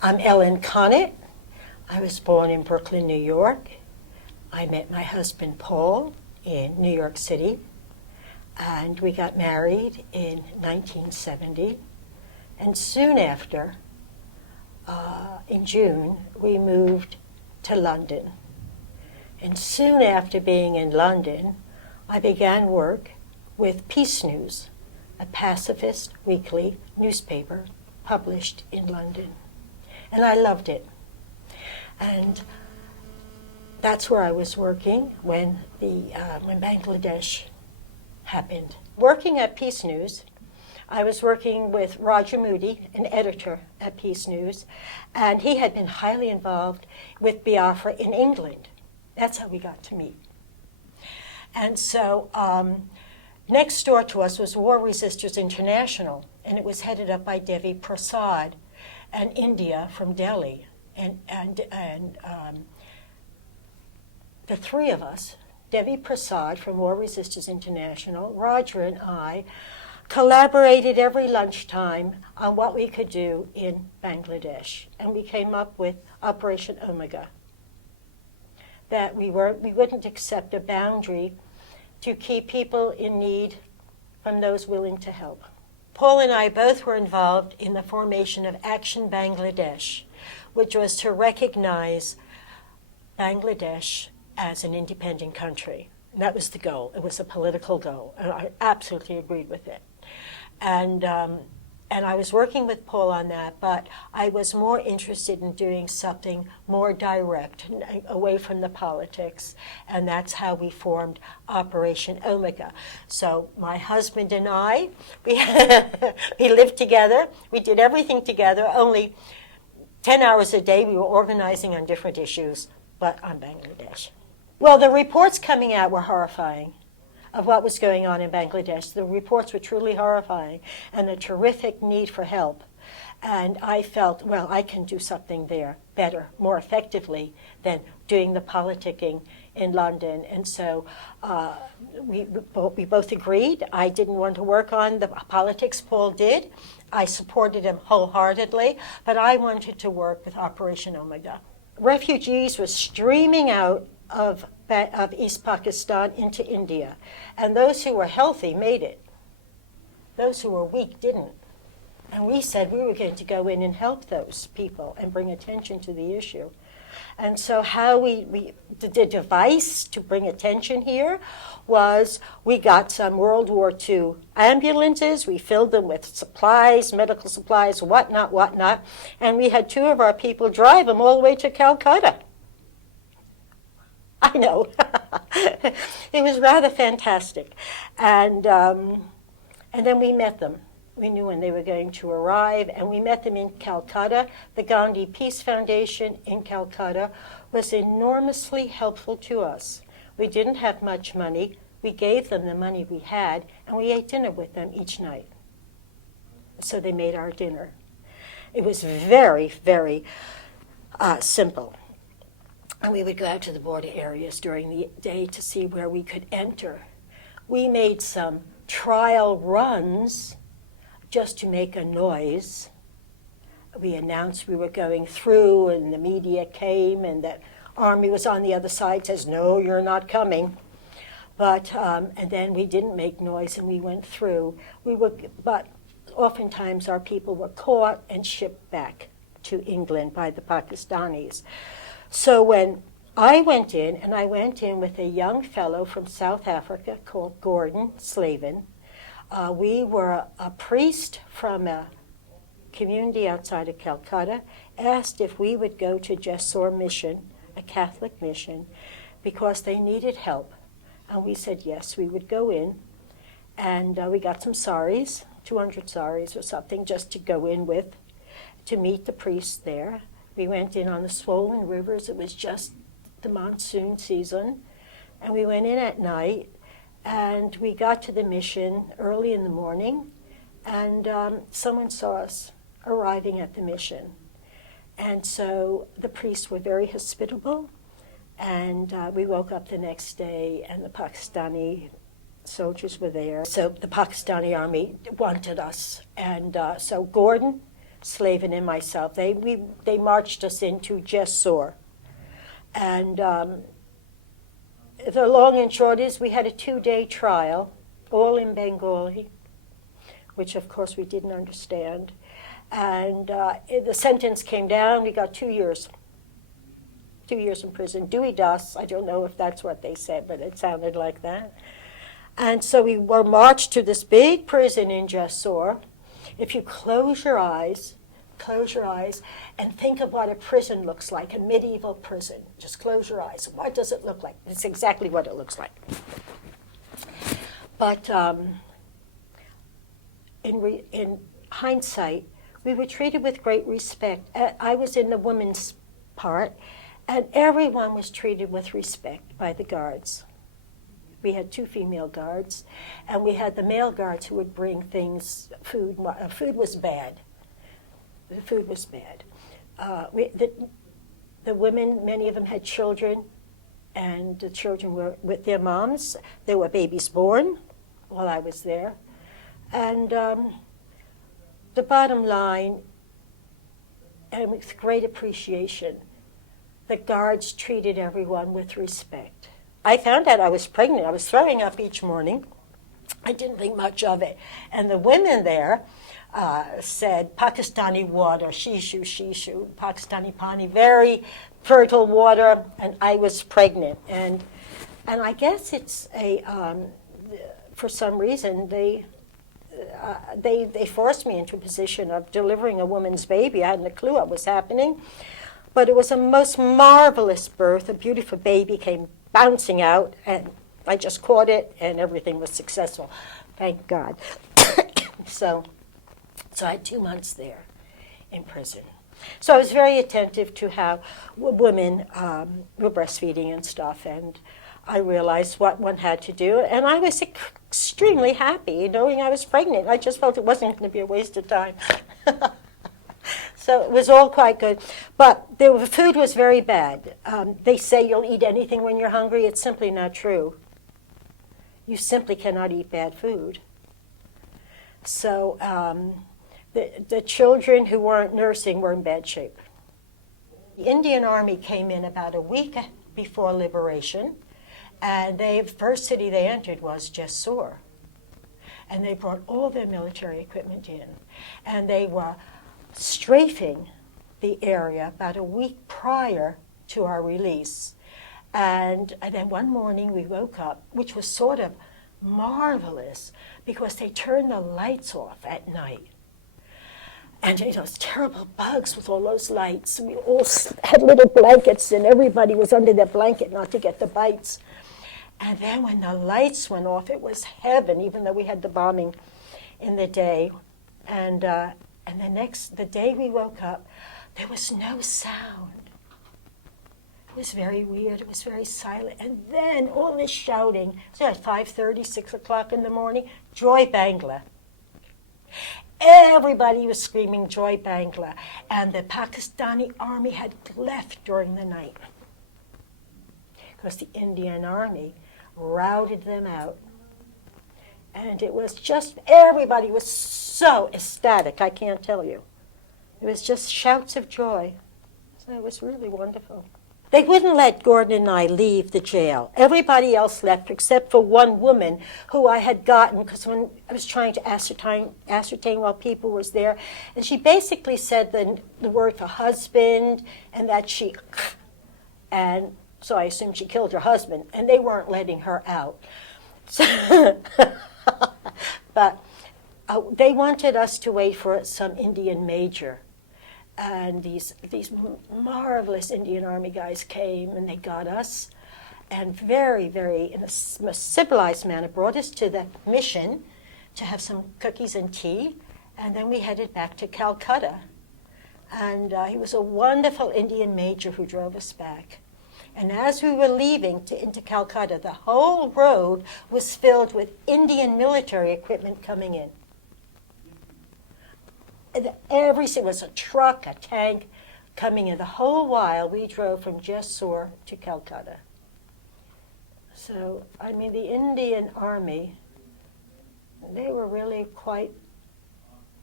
I'm Ellen Connet. I was born in Brooklyn, New York. I met my husband, Paul, in New York City, and we got married in 1970. And soon after, in June, we moved to London. And soon after being in London, I began work with Peace News, a pacifist weekly newspaper published in London. And I loved it. And that's where I was working when Bangladesh happened. Working at Peace News, I was working with Roger Moody, an editor at Peace News, and he had been highly involved with Biafra in England. That's how we got to meet. And so next door to us was War Resisters International, and it was headed up by Devi Prasad, and India from Delhi. And the three of us, Devi Prasad from War Resisters International, Roger and I, collaborated every lunchtime on what we could do in Bangladesh. And we came up with Operation Omega, that we wouldn't accept a boundary to keep people in need from those willing to help. Paul and I both were involved in the formation of Action Bangladesh, which was to recognize Bangladesh as an independent country. And that was the goal. It was a political goal, and I absolutely agreed with it. And I was working with Paul on that, but I was more interested in doing something more direct, away from the politics, and that's how we formed Operation Omega. So my husband and I, we lived together, we did everything together, only 10 hours a day we were organizing on different issues, but on Bangladesh. Well, the reports coming out were horrifying of what was going on in Bangladesh. The reports were truly horrifying, and a terrific need for help. And I felt, well, I can do something there better, more effectively than doing the politicking in London. And so we both agreed. I didn't want to work on the politics. Paul did. I supported him wholeheartedly, but I wanted to work with Operation Omega. Refugees were streaming out of East Pakistan into India. And those who were healthy made it. Those who were weak didn't. And we said we were going to go in and help those people and bring attention to the issue. And so how the device to bring attention here was we got some World War II ambulances, we filled them with supplies, medical supplies, whatnot, and we had two of our people drive them all the way to Calcutta. I know. It was rather fantastic. And then we met them. We knew when they were going to arrive, and we met them in Calcutta. The Gandhi Peace Foundation in Calcutta was enormously helpful to us. We didn't have much money. We gave them the money we had, and we ate dinner with them each night. So they made our dinner. It was very, very simple. And we would go out to the border areas during the day to see where we could enter. We made some trial runs just to make a noise. We announced we were going through, and the media came, and the army was on the other side, says, no, you're not coming. But, and then we didn't make noise, and we went through. But oftentimes our people were caught and shipped back to England by the Pakistanis. So when I went in, and I went in with a young fellow from South Africa called Gordon Slavin. We were a priest from a community outside of Calcutta, asked if we would go to Jessore Mission, a Catholic mission, because they needed help. And we said yes, we would go in. And we got some saris, 200 saris or something, just to go in with, to meet the priests there. We went in on the swollen rivers. It was just the monsoon season. And we went in at night, and we got to the mission early in the morning, and someone saw us arriving at the mission. And so the priests were very hospitable, and we woke up the next day, and the Pakistani soldiers were there. So the Pakistani army wanted us. And so Gordon Slavin and myself. They marched us into Jessore. And the long and short is we had a 2-day trial, all in Bengali, which of course we didn't understand. And the sentence came down. We got 2 years. 2 years in prison. Dewey Das, I don't know if that's what they said, but it sounded like that. And so we were marched to this big prison in Jessore. If you close your eyes and think of what a prison looks like, a medieval prison. Just close your eyes. What does it look like? It's exactly what it looks like. But in hindsight, we were treated with great respect. I was in the women's part, and everyone was treated with respect by the guards. We had 2 female guards, and we had the male guards who would bring things, food. Food was bad. The food was bad. The women, many of them had children, and the children were with their moms. There were babies born while I was there. And the bottom line, and with great appreciation, the guards treated everyone with respect. I found out I was pregnant. I was throwing up each morning. I didn't think much of it. And the women there said, Pakistani water, shishu, shishu, Pakistani pani, very fertile water, and I was pregnant. And I guess it's for some reason, they forced me into a position of delivering a woman's baby. I hadn't a clue what was happening. But it was a most marvelous birth. A beautiful baby came bouncing out, and I just caught it, and everything was successful. Thank God. So I had 2 months there in prison. So I was very attentive to how women were breastfeeding and stuff, and I realized what one had to do, and I was extremely happy knowing I was pregnant. I just felt it wasn't going to be a waste of time. So it was all quite good. But the food was very bad. They say you'll eat anything when you're hungry. It's simply not true. You simply cannot eat bad food. So the children who weren't nursing were in bad shape. The Indian Army came in about a week before liberation, and the first city they entered was Jessore. And they brought all their military equipment in, and they were strafing the area about a week prior to our release. And then one morning we woke up, which was sort of marvelous, because they turned the lights off at night. And those terrible bugs with all those lights. We all had little blankets, and everybody was under their blanket not to get the bites. And then when the lights went off, it was heaven, even though we had the bombing in the day. And the day we woke up, there was no sound. It was very weird. It was very silent. And then all this shouting. So at 5:30, 6 o'clock in the morning, Joy Bangla. Everybody was screaming Joy Bangla. And the Pakistani army had left during the night, because the Indian army routed them out. And it was just, everybody was so ecstatic, I can't tell you. It was just shouts of joy. So it was really wonderful. They wouldn't let Gordon and I leave the jail. Everybody else left except for one woman who I had gotten, because when I was trying to ascertain what people was there, and she basically said the word for husband, and that she, and so I assumed she killed her husband, and they weren't letting her out. So but they wanted us to wait for some Indian major. And these marvelous Indian Army guys came, and they got us, and very, very, in a civilized manner, brought us to the mission to have some cookies and tea, and then we headed back to Calcutta. And he was a wonderful Indian major who drove us back. And as we were leaving into Calcutta, the whole road was filled with Indian military equipment coming in. Everything was a truck, a tank coming in. The whole while we drove from Jessore to Calcutta. So, I mean, the Indian Army, they were really quite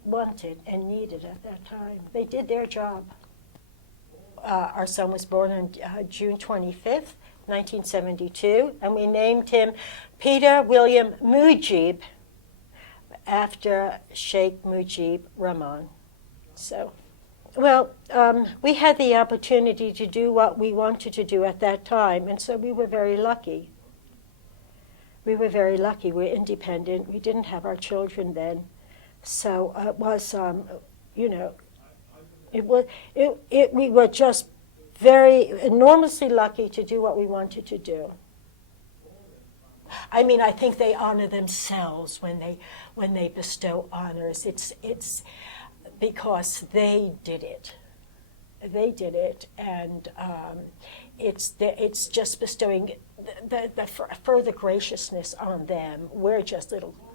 wanted and needed at that time. They did their job. Our son was born on June 25th, 1972, and we named him Peter William Mujib after Sheikh Mujib Rahman. So, well, we had the opportunity to do what we wanted to do at that time, and so we were very lucky. We were very lucky. We're independent. We didn't have our children then. So it was, we were just very enormously lucky to do what we wanted to do. I mean, I think they honor themselves when they bestow honors. It's because they did it. They did it, and it's just bestowing the further graciousness on them. We're just little